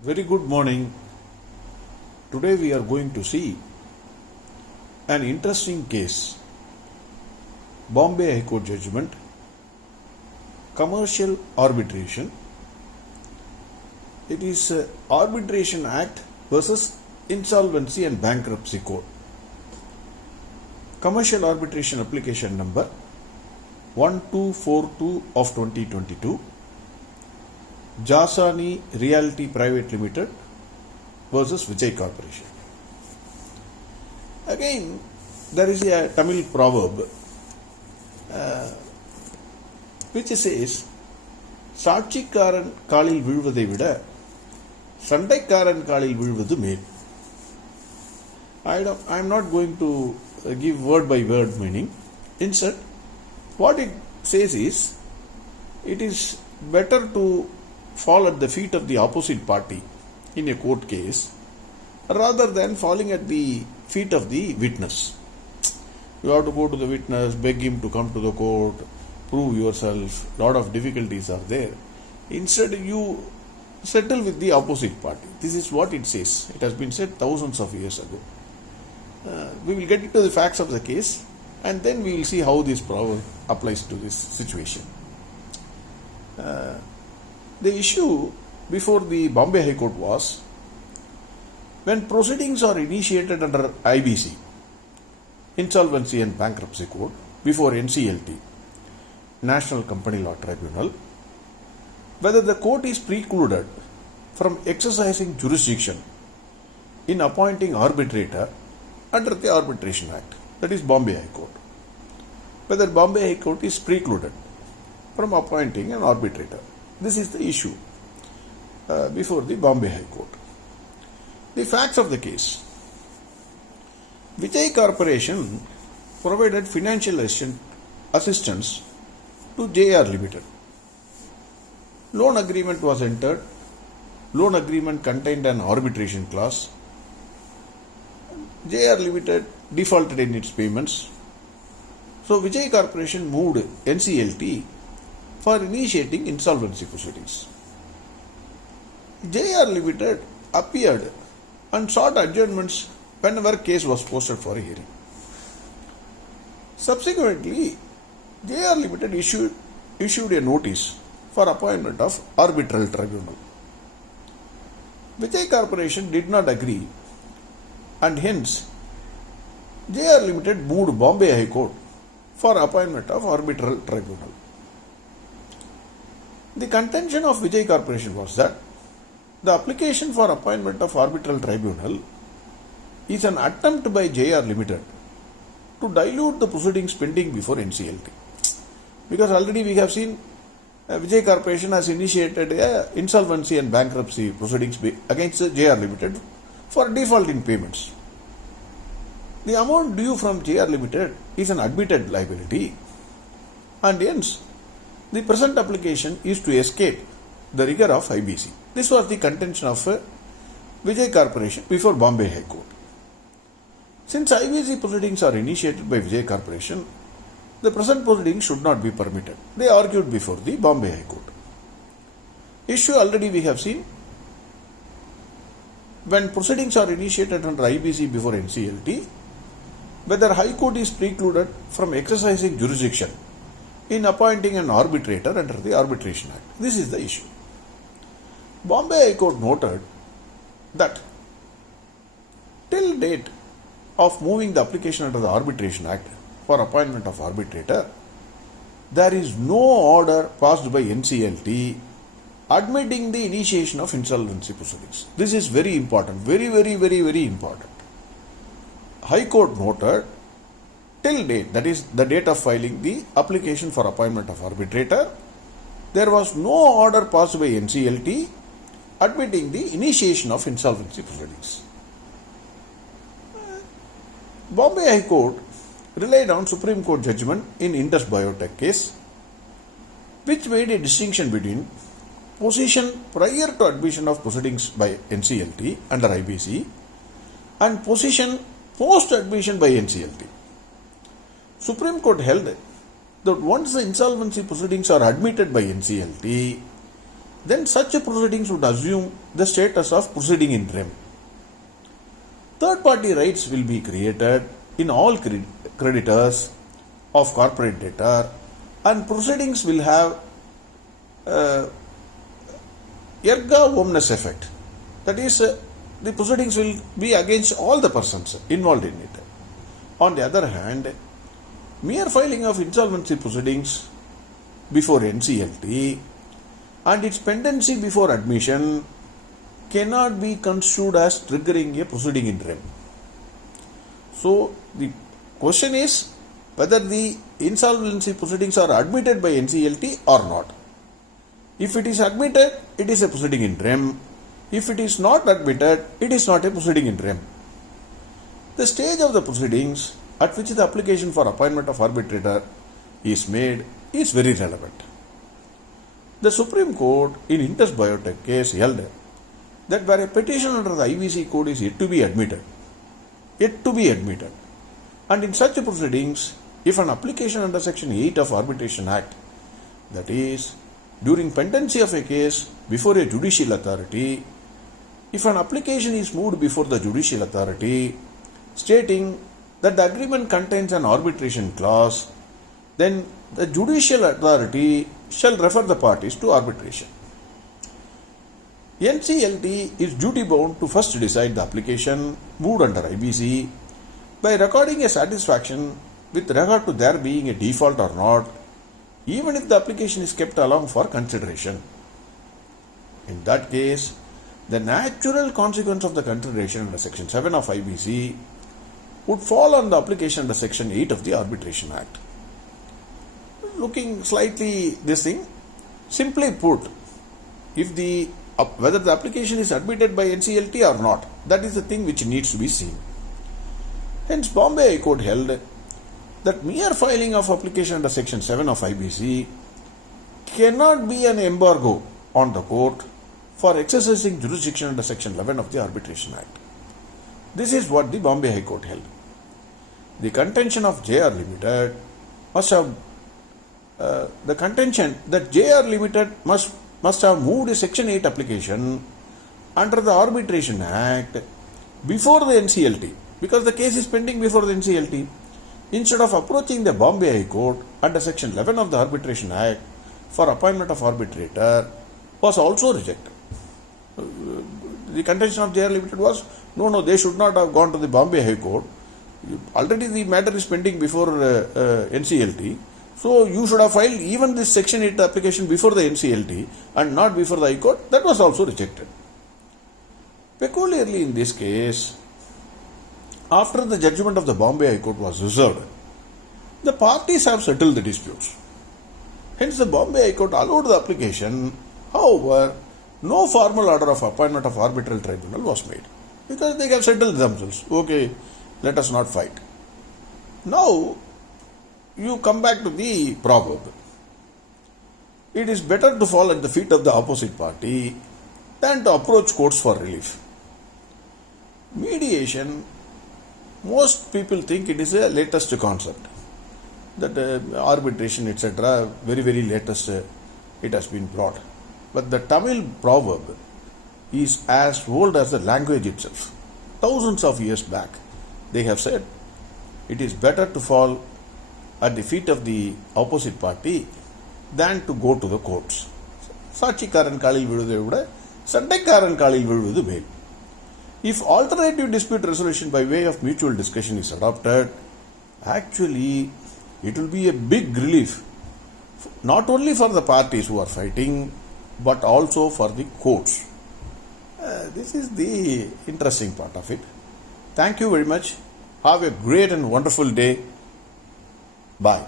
Very good morning. Today we are going to see an interesting case. Bombay High Court judgment, commercial arbitration. It is Arbitration Act versus Insolvency and Bankruptcy Code. Commercial arbitration application number 1242 of 2022. Jasani Realty Private Limited versus Vijay Corporation. Again, there is a Tamil proverb which says, சாட்சிக்காரன் காலில் விழுவதை விட சண்டைக்காரன் காலில் விழுவது மேல். I am not going to give word by word meaning. Instead, what it says is, it is better to fall at the feet of the opposite party in a court case rather than falling at the feet of the witness. You have to go to the witness, beg him to come to the court, prove yourself. Lot of difficulties are there. Instead, you settle with the opposite party. This is what it says. It has been said thousands of years ago. We will get into the facts of the case and then we will see how this proverb applies to this situation. The issue before the Bombay High Court was, when proceedings are initiated under IBC, Insolvency and Bankruptcy Code, before NCLT, National Company Law Tribunal, whether the court is precluded from exercising jurisdiction in appointing arbitrator under the Arbitration Act, that is Bombay High Court. Whether Bombay High Court is precluded from appointing an arbitrator. This is the issue before the Bombay High Court. The facts of the case. Vijay Corporation provided financial assistance to JR Limited. Loan agreement was entered. Loan agreement contained an arbitration clause. JR Limited defaulted in its payments. So Vijay Corporation moved NCLT for initiating insolvency proceedings. JR Limited appeared and sought adjournments whenever case was posted for a hearing. Subsequently, JR Limited issued a notice for appointment of arbitral tribunal. Vijay Corporation did not agree and hence JR Limited moved Bombay High Court for appointment of arbitral tribunal. The contention of Vijay Corporation was that the application for appointment of arbitral tribunal is an attempt by JR Limited to dilute the proceedings pending before NCLT. Because already we have seen Vijay Corporation has initiated insolvency and bankruptcy proceedings against JR Limited for default in payments. The amount due from JR Limited is an admitted liability and hence the present application is to escape the rigor of IBC. This was the contention of Vijay Corporation before Bombay High Court. Since IBC proceedings are initiated by Vijay Corporation, the present proceedings should not be permitted. They argued before the Bombay High Court. Issue already we have seen. When proceedings are initiated under IBC before NCLT, whether High Court is precluded from exercising jurisdiction in appointing an arbitrator under the Arbitration Act. This is the issue. Bombay High Court noted that till date of moving the application under the Arbitration Act for appointment of arbitrator, there is no order passed by NCLT admitting the initiation of insolvency proceedings. This is very important, very important. High Court noted till date, that is the date of filing the application for appointment of arbitrator, there was no order passed by NCLT admitting the initiation of insolvency proceedings. Bombay High Court relied on Supreme Court judgment in Indus Biotech case, which made a distinction between position prior to admission of proceedings by NCLT under IBC and position post admission by NCLT. Supreme Court held that once the insolvency proceedings are admitted by NCLT, then such proceedings would assume the status of proceeding in rem. Third party rights will be created in all creditors of corporate debtor, and proceedings will have erga omnes effect. That is, the proceedings will be against all the persons involved in it. On the other hand, mere filing of insolvency proceedings before NCLT and its pendency before admission cannot be construed as triggering a proceeding in rem. So, the question is whether the insolvency proceedings are admitted by NCLT or not. If it is admitted, it is a proceeding in rem. If it is not admitted, it is not a proceeding in rem. The stage of the proceedings at which the application for appointment of arbitrator is made is very relevant. The Supreme Court in Indus Biotech case held that where a petition under the IVC code is yet to be admitted, and in such proceedings, if an application under Section 8 of Arbitration Act, that is, during pendency of a case before a judicial authority, if an application is moved before the judicial authority stating that the agreement contains an arbitration clause, then the judicial authority shall refer the parties to arbitration. NCLT is duty bound to first decide the application moved under IBC by recording a satisfaction with regard to there being a default or not, even if the application is kept along for consideration. In that case, the natural consequence of the consideration under Section 7 of IBC would fall on the application under Section 8 of the Arbitration Act. Looking slightly this thing, simply put, if whether the application is admitted by NCLT or not, that is the thing which needs to be seen. Hence, Bombay High Court held that mere filing of application under Section 7 of IBC cannot be an embargo on the court for exercising jurisdiction under Section 11 of the Arbitration Act. This is what the Bombay High Court held. The contention of JR Limited must have the contention that JR Limited must have moved a Section 8 application under the Arbitration Act before the NCLT, because the case is pending before the NCLT, instead of approaching the Bombay High Court under Section 11 of the Arbitration Act for appointment of arbitrator, was also rejected. The contention of JR Limited was, no, they should not have gone to the Bombay High Court. Already the matter is pending before NCLT. So you should have filed even this Section 8 application before the NCLT and not before the High Court. That was also rejected. Peculiarly in this case, after the judgment of the Bombay High Court was reserved, the parties have settled the disputes. Hence the Bombay High Court allowed the application. However, no formal order of appointment of arbitral tribunal was made, because they have settled themselves. Okay, let us not fight. Now, you come back to the proverb. It is better to fall at the feet of the opposite party than to approach courts for relief. Mediation, most people think it is a latest concept. That arbitration, etc., very, very latest, it has been brought. But the Tamil proverb is as old as the language itself. Thousands of years back, they have said, it is better to fall at the feet of the opposite party than to go to the courts. Saachikaran kalil viluvudai vida Sandaikaran kalil viluvudu மேல். If alternative dispute resolution by way of mutual discussion is adopted, actually it will be a big relief, not only for the parties who are fighting, but also for the courts. This is the interesting part of it. Thank you very much. Have a great and wonderful day. Bye.